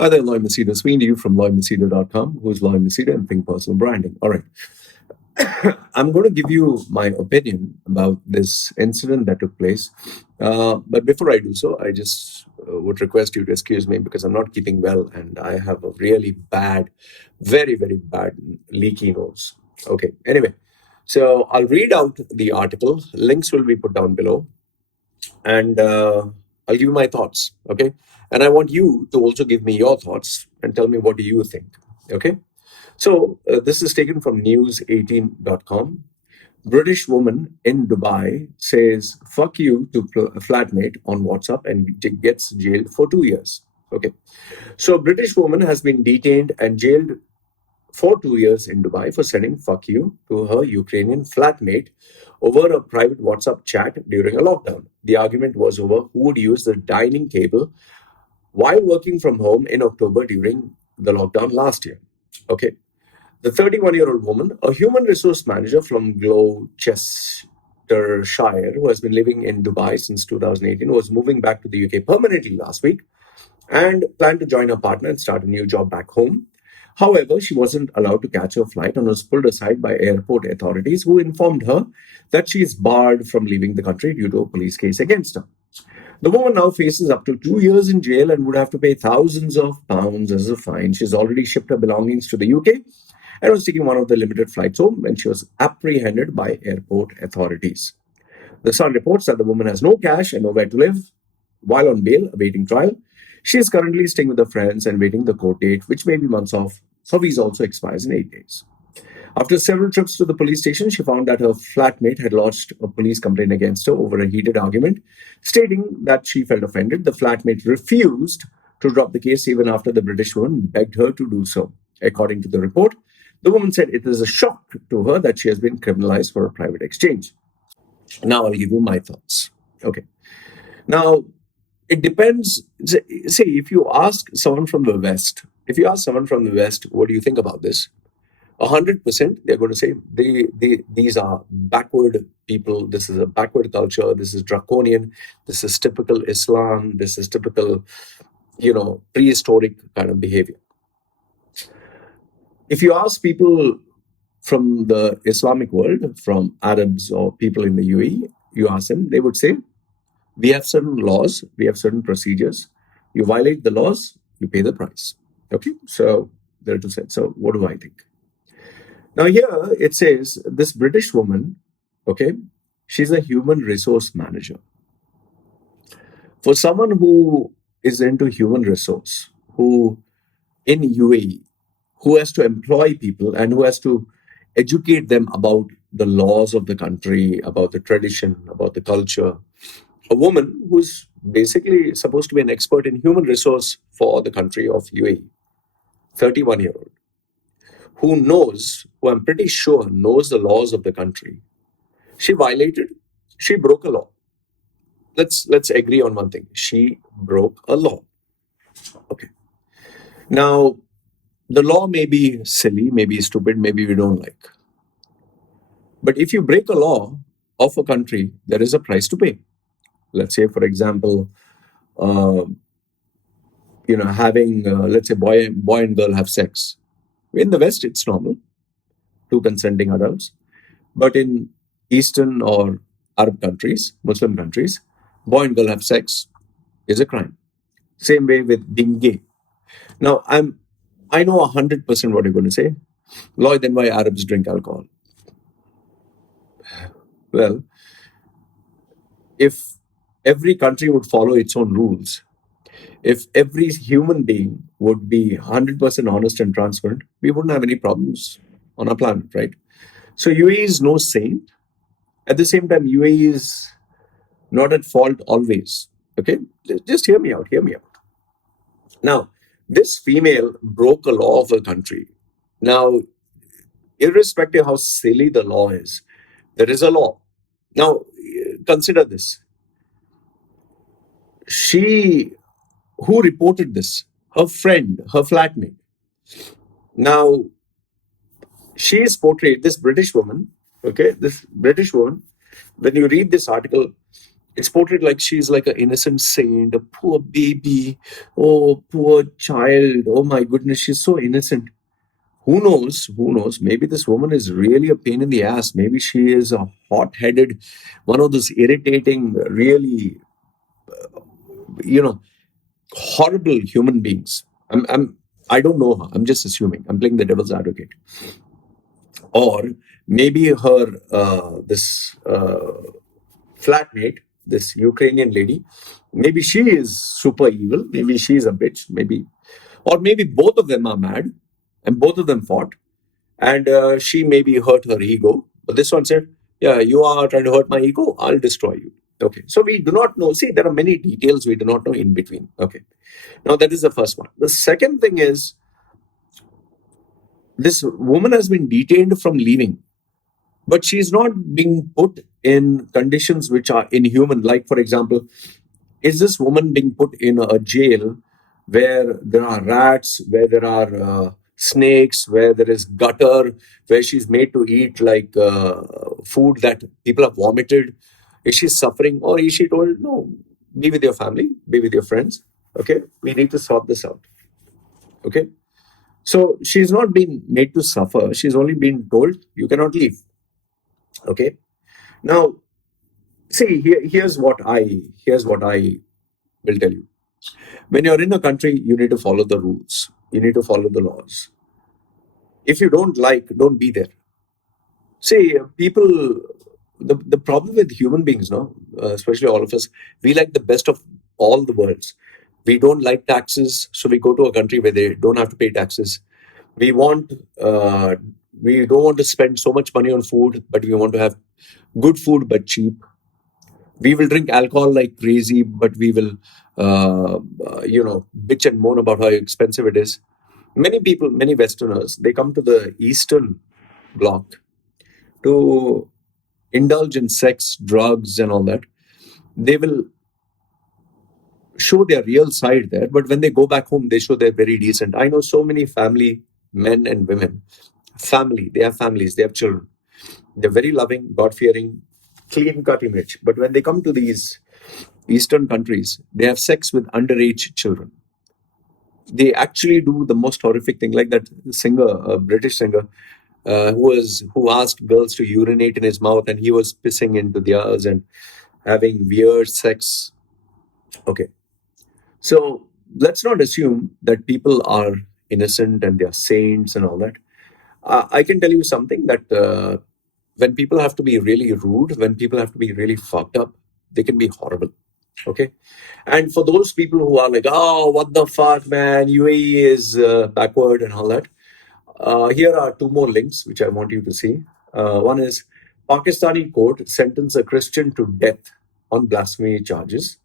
Hi there, Loy Machedo. Speaking to you from loymachedo.com. Who's Loy Machedo and Think Personal Branding. All right. I'm going to give you my opinion about this incident that took place. But before I do so, I just would request you to excuse me because I'm not keeping well and I have a really bad, very, very bad leaky nose. Okay. Anyway, so I'll read out the article. Links will be put down below. And I'll give you my thoughts, okay? And I want you to also give me your thoughts and tell me what do you think, okay? So this is taken from news18.com. British woman in Dubai says, fuck you to flatmate on WhatsApp and gets jailed for 2 years. Okay. So a British woman has been detained and jailed for 2 years in Dubai for sending fuck you to her Ukrainian flatmate over a private WhatsApp chat during a lockdown. The argument was over who would use the dining table while working from home in October during the lockdown last year. Okay. The 31-year-old woman, a human resource manager from Gloucestershire, who has been living in Dubai since 2018, was moving back to the UK permanently last week and planned to join her partner and start a new job back home. However, she wasn't allowed to catch her flight and was pulled aside by airport authorities who informed her that she is barred from leaving the country due to a police case against her. The woman now faces up to 2 years in jail and would have to pay thousands of pounds as a fine. She's already shipped her belongings to the UK and was taking one of the limited flights home when she was apprehended by airport authorities. The Sun reports that the woman has no cash and nowhere to live. While on bail, awaiting trial, she is currently staying with her friends and waiting the court date, which may be months off. Her visa also expires in 8 days. After several trips to the police station, she found that her flatmate had lodged a police complaint against her over a heated argument, stating that she felt offended. The flatmate refused to drop the case even after the British woman begged her to do so. According to the report, the woman said it is a shock to her that she has been criminalized for a private exchange. Now I'll give you my thoughts. Okay. Now, it depends. Say, if you ask someone from the West, what do you think about this? 100%, they're going to say these are backward people. This is a backward culture. This is draconian. This is typical Islam. This is typical, prehistoric kind of behavior. If you ask people from the Islamic world, from Arabs or people in the UAE, you ask them, they would say, we have certain laws, we have certain procedures. You violate the laws, you pay the price. Okay, so there are two sides. So what do I think? Now here it says this British woman, okay, she's a human resource manager. For someone who is into human resource, who in UAE, who has to employ people and who has to educate them about the laws of the country, about the tradition, about the culture, a woman who's basically supposed to be an expert in human resource for the country of UAE, 31-year-old, who I'm pretty sure knows the laws of the country. She broke a law. Let's agree on one thing. She broke a law. Okay. Now, the law may be silly, maybe stupid, maybe we don't like. But if you break a law of a country, there is a price to pay. Let's say, for example, having, let's say, boy and girl have sex. In the West, it's normal, two consenting adults. But in Eastern or Arab countries, Muslim countries, boy and girl have sex is a crime. Same way with being gay. Now, I know 100% what you're going to say. Loy, then why Arabs drink alcohol? Well, if every country would follow its own rules, if every human being would be 100% honest and transparent, we wouldn't have any problems on our planet, right? So UAE is no saint. At the same time, UAE is not at fault always. Okay? Just hear me out. Now, this female broke a law of a country. Now, irrespective how silly the law is, there is a law. Now, consider this. Who reported this? Her friend, her flatmate. Now, she is portrayed, this British woman, okay, when you read this article, It's portrayed like she's like an innocent saint, a poor baby, oh, poor child, oh my goodness, she's so innocent. Who knows? Who knows? Maybe this woman is really a pain in the ass. Maybe she is a hot headed, one of those irritating, really, horrible human beings. I don't know her. I'm just assuming. I'm playing the devil's advocate. Or maybe her, flatmate, this Ukrainian lady, maybe she is super evil. Maybe she's a bitch. Or maybe both of them are mad and both of them fought. And she maybe hurt her ego. But this one said, yeah, you are trying to hurt my ego. I'll destroy you. Okay. So we do not know. See, there are many details we do not know in between. Okay. Now that is the first one. The second thing is, this woman has been detained from leaving, but she's not being put in conditions which are inhuman. Like, for example, is this woman being put in a jail where there are rats, where there are snakes, where there is gutter, where she's made to eat like food that people have vomited? Is she suffering, or is she told, no, be with your family, be with your friends? Okay, we need to sort this out. Okay, so she's not been made to suffer. She's only been told you cannot leave. Okay, now see, here's what I will tell you. When you're in a country, you need to follow the rules. You need to follow the laws. If you don't be there. See, people, the problem with human beings, no, especially all of us, we like the best of all the worlds. We don't like taxes, so we go to a country where they don't have to pay taxes. We want, we don't want to spend so much money on food, but we want to have good food but cheap. We will drink alcohol like crazy, but we will, bitch and moan about how expensive it is. Many people, many Westerners, they come to the Eastern Bloc to indulge in sex, drugs, and all that. They will show their real side there, but when they go back home, they show they're very decent. I know so many family men and women. Family, they have families, they have children. They're very loving, God-fearing, clean-cut image. But when they come to these Eastern countries, they have sex with underage children. They actually do the most horrific thing, like that singer, a British singer, who asked girls to urinate in his mouth, and he was pissing into theirs and having weird sex. Okay, so let's not assume that people are innocent and they are saints and all that. I can tell you something that when people have to be really rude, when people have to be really fucked up, they can be horrible. Okay. And for those people who are like, oh, what the fuck, man, UAE is backward and all that, here are two more links which I want you to see. One is Pakistani court sentenced a Christian to death on blasphemy charges.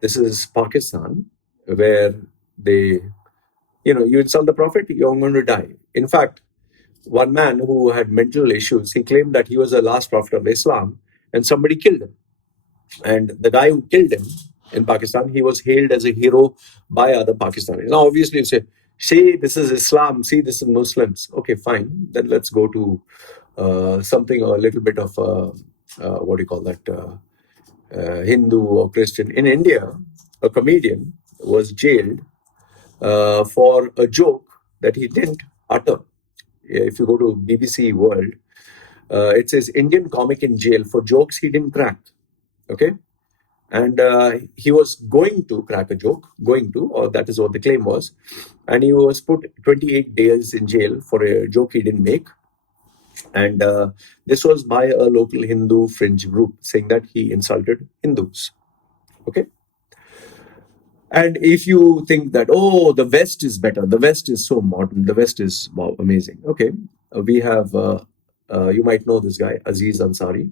This is Pakistan, where they, you insult the Prophet, you're going to die. In fact, one man who had mental issues, he claimed that he was the last prophet of Islam and somebody killed him. And the guy who killed him in Pakistan, he was hailed as a hero by other Pakistanis. Now, obviously, you say, see, this is Islam, see, this is Muslims. Okay, fine. Then let's go to something a little bit of, what do you call that, Hindu or Christian. In India, a comedian was jailed for a joke that he didn't utter. If you go to BBC World, it says Indian comic in jail for jokes he didn't crack. Okay. And he was going to crack a joke, or that is what the claim was. And he was put 28 days in jail for a joke he didn't make. And this was by a local Hindu fringe group saying that he insulted Hindus. Okay. And if you think that, oh, the West is better, the West is so modern, the West is, wow, amazing. Okay. We have, you might know this guy, Aziz Ansari,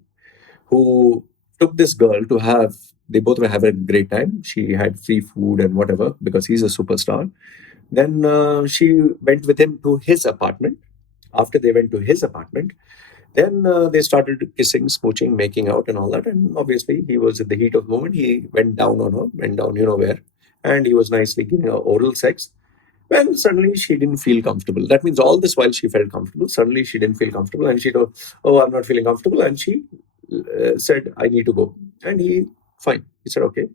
who took this girl to have, they both were having a great time. She had free food and whatever because he's a superstar. Then she went with him to his apartment. After they went to his apartment, then they started kissing, smooching, making out and all that. And obviously he was at the heat of the moment. He went down on her, went down, where. And he was nicely giving her oral sex. When suddenly she didn't feel comfortable. That means all this while she felt comfortable. Suddenly she didn't feel comfortable. And she told, oh, I'm not feeling comfortable. And she said, I need to go. And he Fine. He said, okay.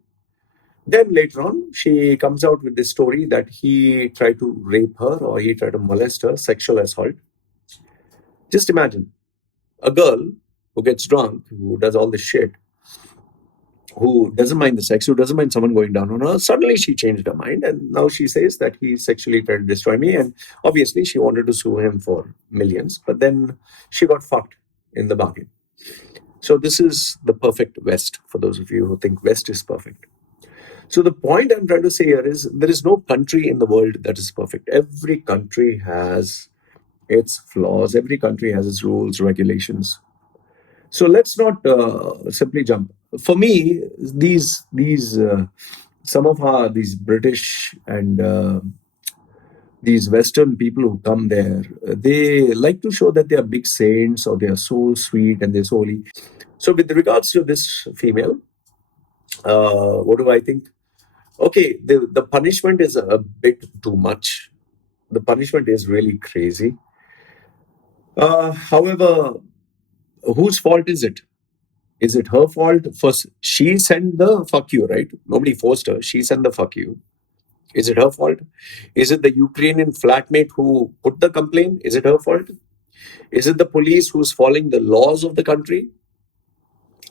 Then later on, she comes out with this story that he tried to rape her or he tried to molest her, sexual assault. Just imagine a girl who gets drunk, who does all this shit, who doesn't mind the sex, who doesn't mind someone going down on her. Suddenly she changed her mind and now she says that he sexually tried to destroy me. And obviously she wanted to sue him for millions, but then she got fucked in the bargain. So this is the perfect West for those of you who think West is perfect. So the point I'm trying to say here is there is no country in the world that is perfect. Every country has its flaws. Every country has its rules, regulations. So let's not simply jump. For me, these some of these British and these Western people who come there, they like to show that they are big saints or they are so sweet and they're so holy. So with regards to this female, what do I think? Okay, the punishment is a bit too much. The punishment is really crazy. However, whose fault is it? Is it her fault? First, she sent the fuck you, right? Nobody forced her. She sent the fuck you. Is it her fault? Is it the Ukrainian flatmate who put the complaint? Is it her fault? Is it the police who's following the laws of the country?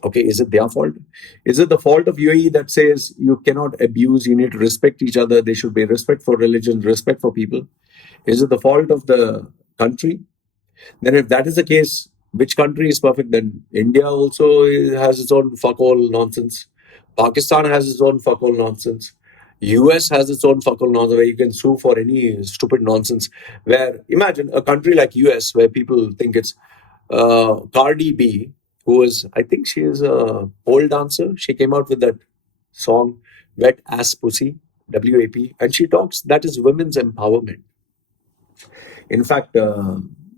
Okay, is it their fault? Is it the fault of UAE that says you cannot abuse, you need to respect each other, there should be respect for religion, respect for people? Is it the fault of the country? Then if that is the case, which country is perfect? Then India also has its own fuck all nonsense. Pakistan has its own fuck all nonsense. US has its own fuck all nonsense where you can sue for any stupid nonsense. Where imagine a country like US where people think it's Cardi B, who is, I think she is a pole dancer. She came out with that song, Wet Ass Pussy, WAP, and she talks that is women's empowerment. In fact,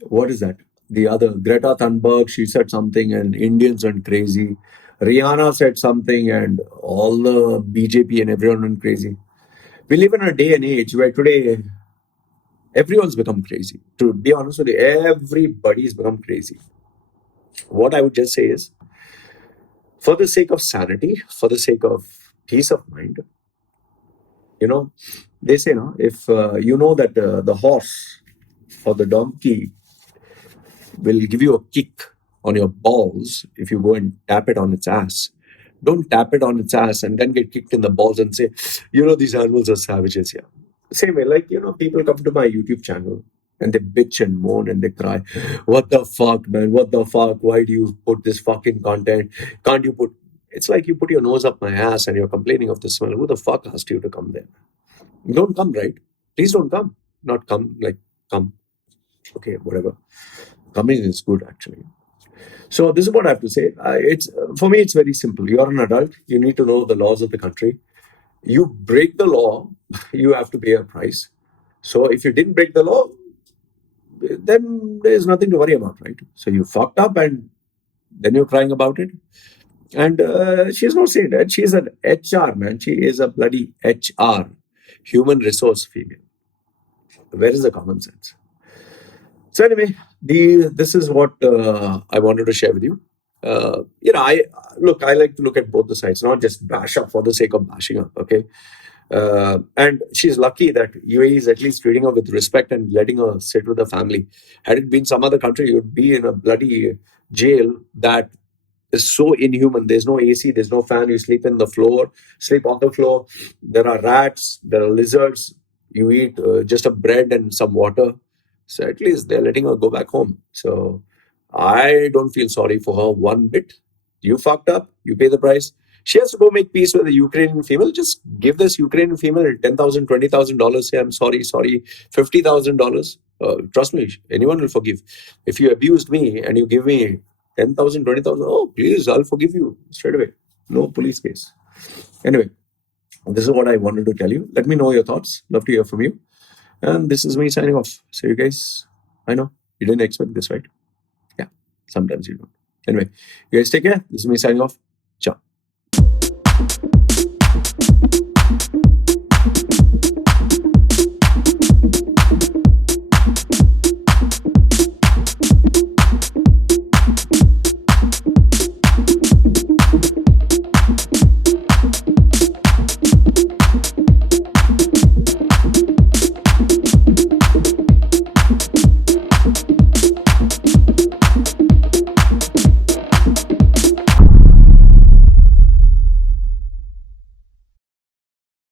what is that? The other, Greta Thunberg, she said something and Indians went crazy. Rihanna said something and all the BJP and everyone went crazy. We live in a day and age where today everyone's become crazy. To be honest with you, everybody's become crazy. What I would just say is, for the sake of sanity, for the sake of peace of mind, they say, no, if you know that the horse or the donkey will give you a kick on your balls if you go and tap it on its ass. Don't tap it on its ass and then get kicked in the balls and say, these animals are savages here. Same way, like, people come to my YouTube channel and they bitch and moan and they cry, what the fuck, man? What the fuck? Why do you put this fucking content? Can't you put... It's like you put your nose up my ass and you're complaining of the smell. Who the fuck asked you to come there? Don't come, right? Please don't come. Not come, like come. Okay, whatever. Coming is good, actually. So this is what I have to say. It's for me, it's very simple. You are an adult. You need to know the laws of the country. You break the law, you have to pay a price. So if you didn't break the law, then there's nothing to worry about, right? So you fucked up and then you're crying about it. And she's not saying that. She's an HR, man. She is a bloody HR, human resource female. Where is the common sense? So anyway, this is what I wanted to share with you. I like to look at both the sides, not just bash up for the sake of bashing up. Okay, and she's lucky that UAE is at least treating her with respect and letting her sit with her family. Had it been some other country, you'd be in a bloody jail that is so inhuman. There's no AC, there's no fan. You sleep on the floor. There are rats, there are lizards. You eat just a bread and some water. So at least they're letting her go back home. So I don't feel sorry for her one bit. You fucked up. You pay the price. She has to go make peace with the Ukrainian female. Just give this Ukrainian female $10,000, $20,000. Say, I'm sorry, $50,000. Trust me, anyone will forgive. If you abused me and you give me 10,000, 20,000, oh, please, I'll forgive you straight away. No police case. Anyway, this is what I wanted to tell you. Let me know your thoughts. Love to hear from you. And this is me signing off. So you guys, I know you didn't expect this, right? Yeah, sometimes you don't. Anyway, you guys take care. This is me signing off.